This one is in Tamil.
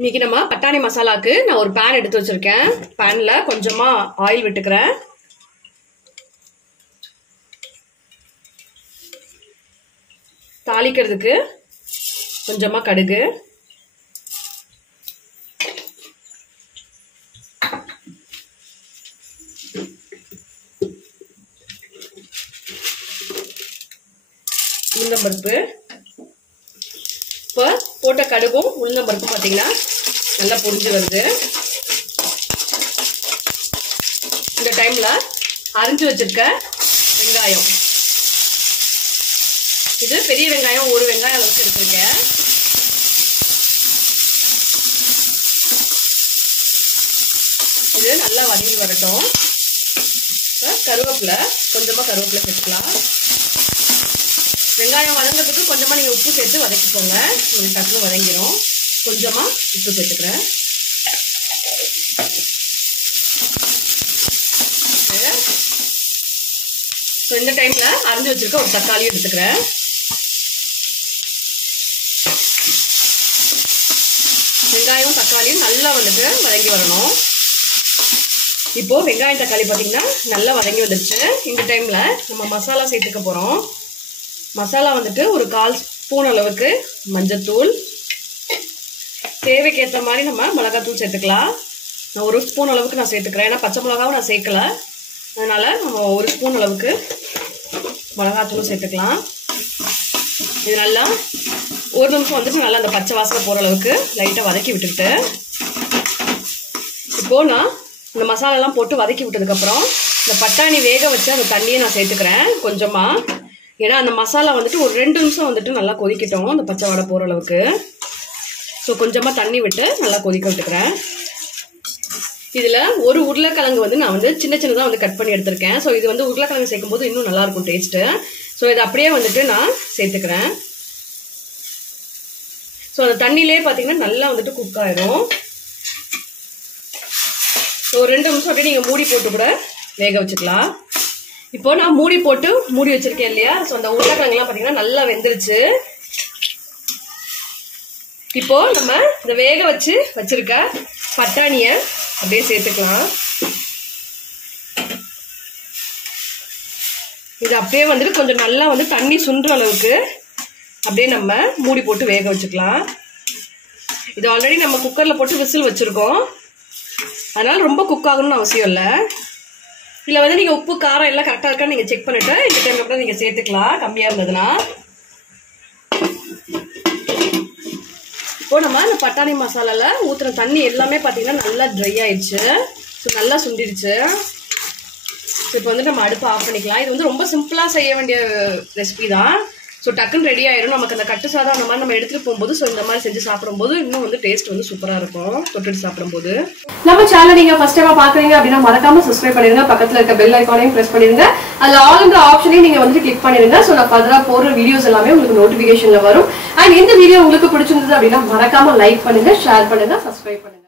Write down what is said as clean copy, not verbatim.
இன்னைக்கு நம்ம பட்டாணி மசாலாக்கு நான் ஒரு pan எடுத்து வச்சிருக்கேன். panல கொஞ்சமா ஆயில் விட்டுக்கிறேன். தாளிக்கிறதுக்கு கொஞ்சமா கடுகு, உளுந்தம்பருப்பு. இப்போ போட்ட கடுகும் உளுந்தம்பருப்பும் பார்த்தீங்கன்னா நல்லா பொரிஞ்சு வருது. இந்த டைம்ல அரிஞ்சு வச்சிருக்க வெங்காயம், இது பெரிய வெங்காயம், ஒரு வெங்காயம் அளவுக்கு எடுத்திருக்கேன். இது நல்லா வதங்கி வரட்டும். கருவேப்பிலை, கொஞ்சமா கருவேப்பிலை சேர்த்துக்கலாம். வெங்காயம் வதங்கிறதுக்கு கொஞ்சமா நீங்க உப்பு சேர்த்து வதக்கிக்கோங்க, உங்களுக்கு டக்குனு வதங்கிடும். கொஞ்சமா உப்பு சேர்த்துக்கிறேன். இந்த டைம்ல அரைஞ்சு வச்சிருக்க ஒரு தக்காளி எடுத்துக்கிறேன். வெங்காயம் தக்காளியும் நல்லா வந்துட்டு வதங்கி வரணும். இப்போ வெங்காயம் தக்காளி பார்த்தீங்கன்னா நல்லா வதங்கி வந்துருச்சு. இந்த டைம்ல நம்ம மசாலா சேர்த்துக்க போறோம். மசாலா வந்துட்டு ஒரு 1/4 ஸ்பூன் அளவுக்கு மஞ்சத்தூள், தேவைக்கேற்ற மாதிரி நம்ம மிளகாத்தூள் சேர்த்துக்கலாம். நான் 1 ஸ்பூன் அளவுக்கு நான் சேர்த்துக்கிறேன், ஏன்னா பச்சை மிளகாவும் நான் சேர்க்கல, அதனால நம்ம 1 ஸ்பூன் அளவுக்கு மிளகாத்தூள் சேர்த்துக்கலாம். இது நல்லா 1 நிமிஷம் வந்துட்டு நல்லா அந்த பச்சை வாசனை போகிற அளவுக்கு லைட்டாக வதக்கி விட்டுட்டு, இப்போது நான் இந்த மசாலாலாம் போட்டு வதக்கி விட்டதுக்கப்புறம் இந்த பட்டாணி வேக வச்சு அந்த தண்ணியை நான் சேர்த்துக்கிறேன் கொஞ்சமாக. ஏன்னா அந்த மசாலா வந்துட்டு ஒரு 2 நிமிஷம் வந்துட்டு நல்லா கொதிக்கட்டும், அந்த பச்சை வடை போகிற அளவுக்கு. ஸோ கொஞ்சமாக தண்ணி விட்டு நல்லா கொதிக்க விட்டுக்கிறேன். இதில் ஒரு உருளைக்கிழங்கு வந்து நான் வந்து சின்ன சின்னதாக வந்து கட் பண்ணி எடுத்திருக்கேன். ஸோ இது வந்து உருளைக்கிழங்கு சேர்க்கும் போது இன்னும் நல்லாயிருக்கும் டேஸ்ட்டு. ஸோ இதை அப்படியே வந்துட்டு நான் சேர்த்துக்கிறேன். ஸோ அந்த தண்ணியிலே பார்த்தீங்கன்னா நல்லா வந்துட்டு குக் ஆகிடும். ஸோ 2 நிமிஷம் அப்படியே நீங்கள் மூடி போட்டு கூட வேக வச்சுக்கலாம். இப்போ நான் மூடி போட்டு மூடி வச்சிருக்கேன் இல்லையா, ஸோ அந்த உருளைக்கிழங்குலாம் பார்த்தீங்கன்னா நல்லா வெந்துருச்சு. இப்போ நம்ம இந்த வேக வச்சிருக்க பட்டாணியை அப்படியே சேர்த்துக்கலாம். இது அப்படியே வந்துட்டு கொஞ்சம் நல்லா வந்து தண்ணி சுண்டுற அளவுக்கு அப்படியே நம்ம மூடி போட்டு வேக வச்சுக்கலாம். இது ஆல்ரெடி நம்ம குக்கர்ல போட்டு விசில் வச்சிருக்கோம், அதனால ரொம்ப குக் ஆகணும்னு அவசியம் இல்லை. இதில் வந்து நீங்கள் உப்பு காரம் எல்லாம் கரெக்டாக இருக்கான்னு நீங்கள் செக் பண்ணிவிட்டு இந்த டைமில் கூட நீங்கள் சேர்த்துக்கலாம், கம்மியாக இருந்ததுன்னா. இப்போ நம்ம இந்த பட்டாணி மசாலாவில் ஊற்றுற தண்ணி எல்லாமே பார்த்தீங்கன்னா நல்லா ட்ரை ஆயிடுச்சு. ஸோ நல்லா சுண்டிடுச்சு. ஸோ இப்போ வந்து நம்ம அடுப்பு ஆஃப் பண்ணிக்கலாம். இது வந்து ரொம்ப சிம்பிளாக செய்ய வேண்டிய ரெசிபி தான். ஸோ டக்குன்னு ரெடி ஆயிடும். நமக்கு அந்த கட்டு சாதம் அந்த மாதிரி நம்ம எடுத்துகிட்டு போகும்போது ஸோ இந்த மாதிரி செஞ்சு சாப்பிடும்போது இன்னும் வந்து டேஸ்ட் வந்து சூப்பராக இருக்கும் தொட்டுட்டு சாப்பிடும்போது. நம்ம சேனல் நீங்கள் ஃபர்ஸ்ட் டைமாக பார்க்குறீங்க அப்படின்னா மறக்காம சப்ஸ்கிரைப் பண்ணிடுங்க. பக்கத்தில் இருக்க பெல் ஐக்கானையும் ப்ரெஸ் பண்ணிடுங்க. அதில் ஆல் இந்த ஆப்ஷனையும் நீங்கள் வந்து கிளிக் பண்ணிடுங்க. ஸோ நான் ஃபர்தராக போடுற வீடியோஸ் எல்லாமே உங்களுக்கு நோட்டிஃபிகேஷனில் வரும். அண்ட் இந்த வீடியோ உங்களுக்கு பிடிச்சிருந்தது அப்படின்னா மறக்காம லைக் பண்ணுங்க, ஷேர் பண்ணுங்க, சப்ஸ்கிரைப் பண்ணுங்க.